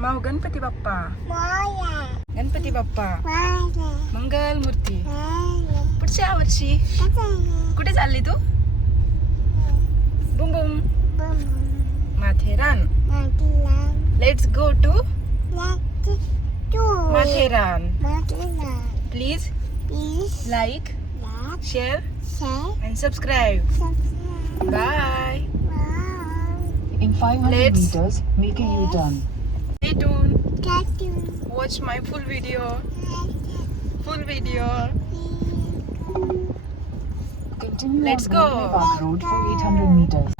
माऊ गणपती बाप्पा. गणपती बाप्पा. मंगल मूर्ती. पुढच्या वर्षी कुठे चालली तू? Boom boom. Matheran. Let's go to Matheran. Please like, share and subscribe. Bye. In 500 meters, make a U-turn. Stay tuned. Watch my full video. Continue Let's on go. Railway Park Road for 800 meters.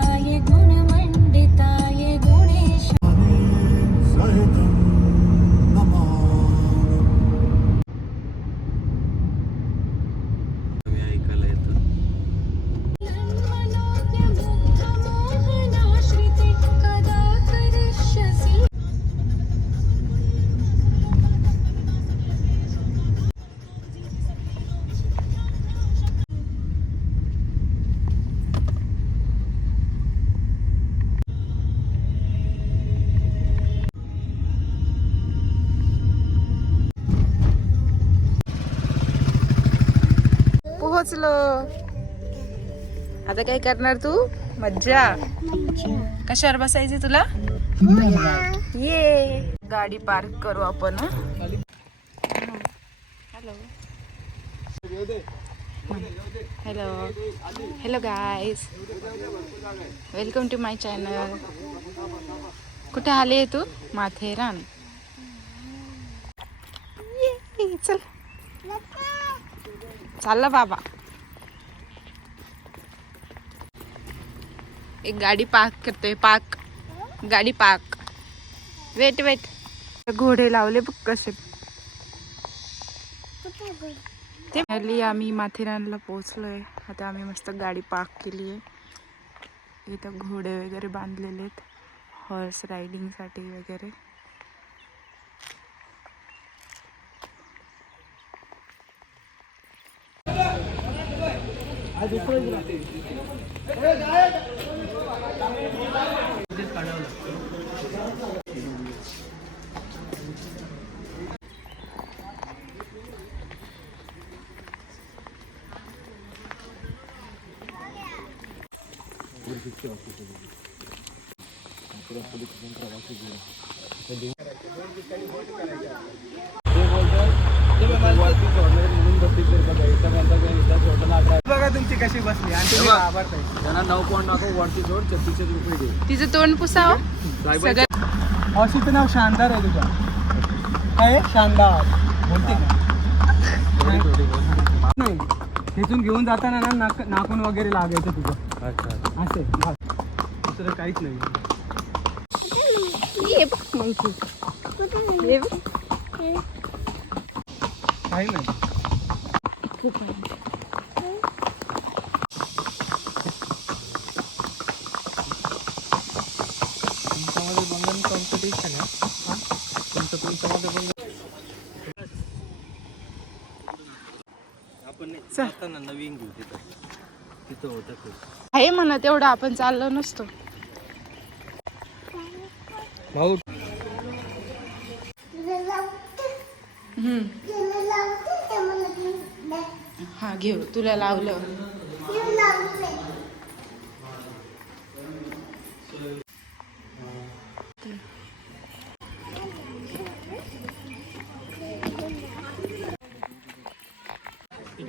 पोहोचलो. आता काय करणार तू? मज्जा. कशावर बसायचे तुला? ये गाडी पार्क करू आपण. Hello hello guys, welcome to my channel. कुठे आले तू? माथेरान. चल चालला बाबा. एक गाडी पार्क करतोय. गाडी पार्क. वेट. घोडे लावले बघ कसे. ते हल्ली आम्ही माथेरानला पोहोचलोय. आता आम्ही मस्त गाडी पार्क केली आहे. इथं घोडे वगैरे बांधलेले आहेत हॉर्स रायडिंग साठी वगैरे. बघा तुमची कशी बसली आणि तुम्ही घाबरताय. त्यांना 9.9 वरती जोड 36 रुपये दे. तिचं तोंड पुसाव. सगळं औषधचं नाव शानदार आहे तुझं. काय शानदार बोलते का? नाही तिथून घेऊन जाताना ना नाकून वगैरे लागायचं तुझं. अच्छा असे दुसरं काहीच नाही. काही नाही. तुमच्यामध्ये बंधन कॉम्पिटिशन आहे. तुमच्यामध्ये बंधन आपण जाताना नवीन घेऊ. तिथं होतं आहे म्हणा तेवढं आपण चाललो नसतो. भाऊ हा घेऊ. तुला लावलं.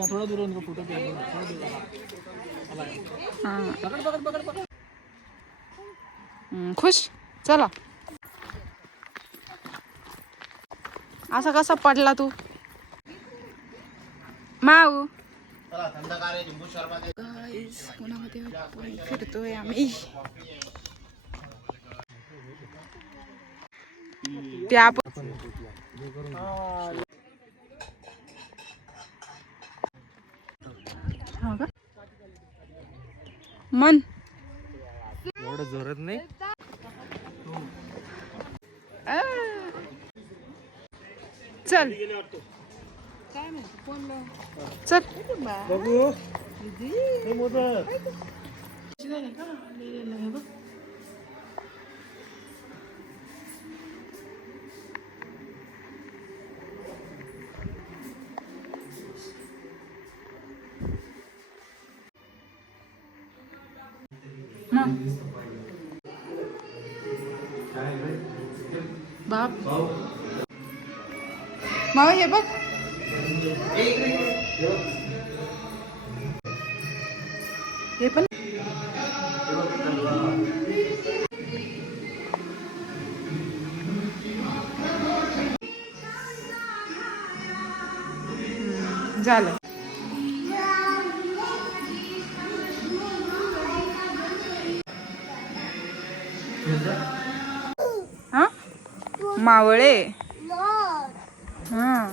थोड़ा दूर उनको फोटो खुश. चला. असा कसा पडला तू? माऊ कोणामध्ये फिरतोय आम्ही. ते आपण मन एवढं जोरात नाही. चल चल बघू. बाप मावा हे बघ हे पण झालं. हा मावळे हा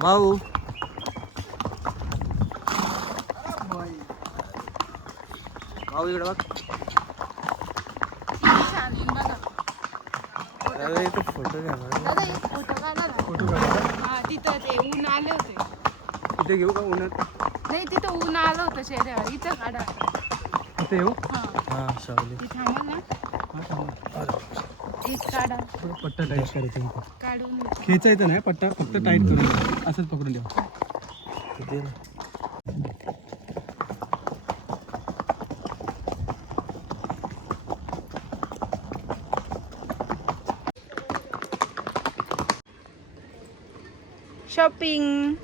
भाऊ भाऊ इकडे बघ. अरे इथं फोटो घ्या फोटो काढा. तिथं ते ऊन आले होते. इथे घेऊ का उन्हात? नाही तिथं ऊन आलं होतं चेहऱ्यावर. इथं काढा. इथे येऊ हा हा सावली. ती थांबा ना. एक काढा पट्टा टाईट करायचं काढून खेचायचं नाही पट्टा फक्त टाईट करून असंच पकडून द्या. शॉपिंग